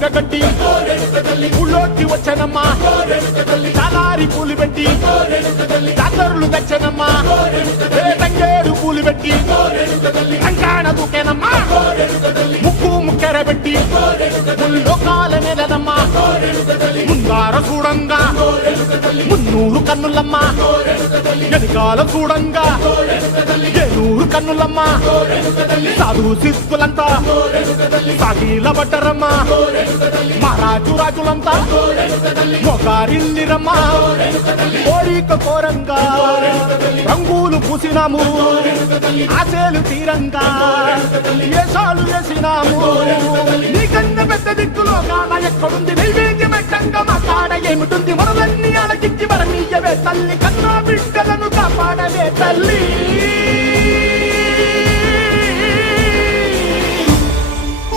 చీరగట్టి ఊళ్ళోకి వచ్చనమ్మా చాలారి పూలు పెట్టి జాతరులు తెచ్చనమ్మా తంగేడు పూలు పెట్టి కంకాణ దూకేనమ్మా ముక్కు ముక్కెర పెట్టి లోకాల నెలనమ్మా ముందార చూడంగా మున్నూరు కన్నులమ్మా వెనకాల చూడంగా ఏనూరు కన్నులమ్మా సాధు సిద్ధులంతా సాగిల బట్టరమ్మా మహారాజు రాజులంతా మొగారిల్లిరమ్మా కోరిక కోరంగా రంగులు పూసినాము ఆశలు తీరంగా ఏసాలు వేసినాము నీకన్నా పెద్ద దిక్కులో కాన ఎక్కడుంది నైవేద్యం ఎట్టంగా మా కాడ ఏమిటుంది మనలన్నీ అలకిచ్చి మరణీయవే తల్లి కన్నా బిడ్డలను కాపాడవే తల్లి